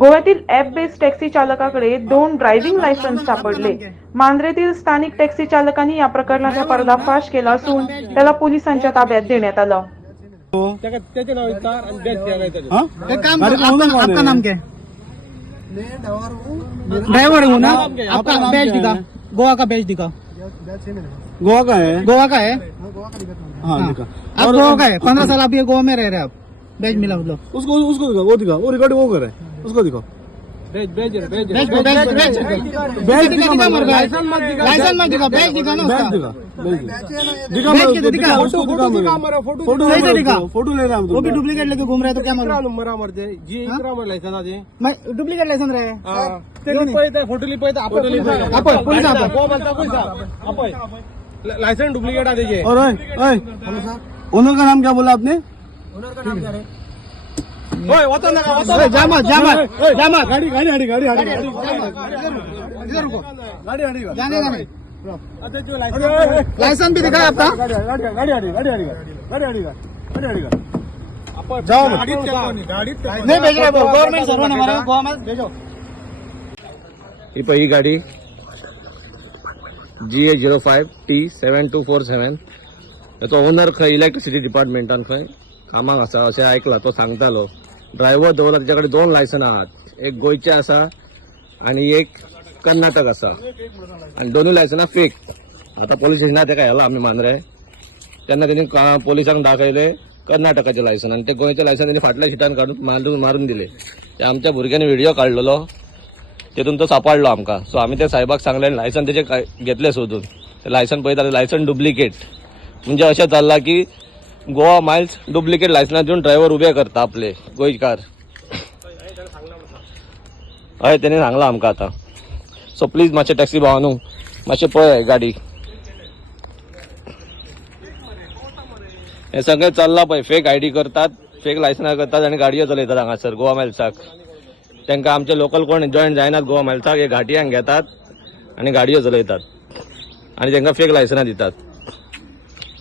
गोव्यातील app based taxi चालकाकडे दोन ड्रायव्हिंग लायसन्स सापडले. मांद्रेतील स्थानिक टॅक्सी चालकांनी या प्रकरणाचा पर्दाफाश केला असून त्याला पोलिसांच्या ताब्यात देण्यात आलं. ड्रायव्हर हूँ? ना? आपका बैच दिखा। गोवा का बैच दिखा। गोवा का है? गोवा का है? आप गोवा का है? पंधरा साल आप गोवा में रह रहे आप। बैच मिला उसको उसको दिखा वो दिखा। वो रिकॉर्ड वो कर रहे हैं। उसको दिखाओ लाइसेंस मत डुप्लीकेट लाइसेंस आ लाइसेंस डुप्लीकेट आ दीजिए ओनर का नाम क्या बोला आपने ओनर का नाम क्या है जामा जामा जामा गाडी गाडी गाडी गाडी गाडी गाडी गाडी लाइसेंस भी दिखाए आपका गाड़ी गाड़ी गाड़ी गाड़ी गाड़ी गाड़ी गाड़ी जाओ नहीं भेज रहा गवर्नमेंट सर्वन हमारा गोवा में भेजो ही पही गाडी G A zero five T seven two four seven तो ओनर खंय इलेक्ट्रिसिटी डिपार्टमेंटान खंय कामाक आसा अशें आयकलां तो सांगतालो ड्रायव्हर दवरला त्याच्याकडे दोन लायसन आहात. एक गोंयचे आसा आणि एक कर्नाटक आसा आणि दोन्ही लायसनां फेक आता पोलीस स्टेशनात तेका येला आमी मांद्रे तेन्ना तेणी का- पोलिसांक दाखयले कर्नाटकाचे लायसन आणि ते गोंयचे लायसन तेणी फाटल्या शिटान काढून मारून मारून दिले. ते आमच्या भुरग्यांनी व्हिडिओ काढलेलो. तिथून तो सापडलो आमकां. सो आम्ही त्या साहेबाक सांगले लायसन त्याचे घेतले सोदून ते लायसन पळयता लायसन डुप्लिकेट म्हणजे अशें चल्लां की गोवा मायल्स डुप्लिकेट लायसनां दिवन ड्रायव्हर उबे करता आपले गोंयकार हय तेणी सांगलां आमकां आतां. सो प्लीज मातशें टॅक्सी भावानू मातशें पळय गाडी. हे सगळें चल्लां पळय फेक आय डी करतात फेक लायसनां करतात आनी गाडयो चलयतात हांगासर गोवा मायल्साक तांकां आमचे लोकल कोण जॉयन जायनात गोवा मायल्साक हे घाटयांक घेतात आनी गाडयो चलयतात आनी तांकां फेक लायसनां दितात.